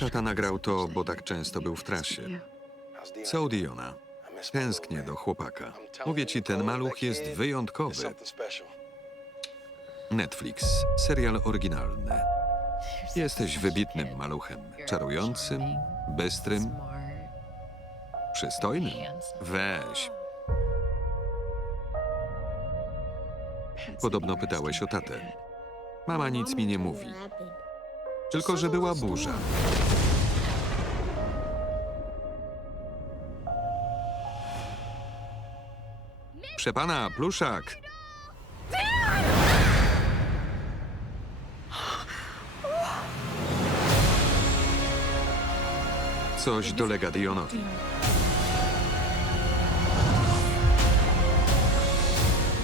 Tata nagrał to, bo tak często był w trasie. Co Diona? Tęsknię do chłopaka. Mówię ci, ten maluch jest wyjątkowy. Netflix, serial oryginalny. Jesteś wybitnym maluchem. Czarującym, bystrym, przystojnym. Weź. Podobno pytałeś o tatę. Mama nic mi nie mówi. Tylko, że była burza. Przepana, pluszak! Coś dolega Dionowi.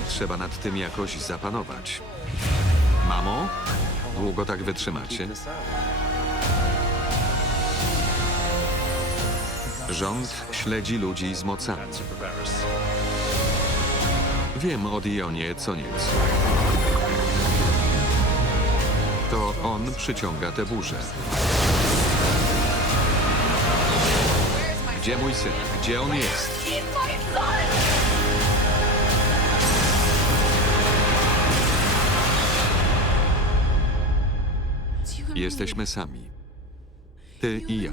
Trzeba nad tym jakoś zapanować. Mamo, długo tak wytrzymacie? Rząd śledzi ludzi z mocami. Wiem o Dionie co nieco. To on przyciąga te burze. Gdzie mój syn? Gdzie on jest? Jesteśmy sami. Ty i ja.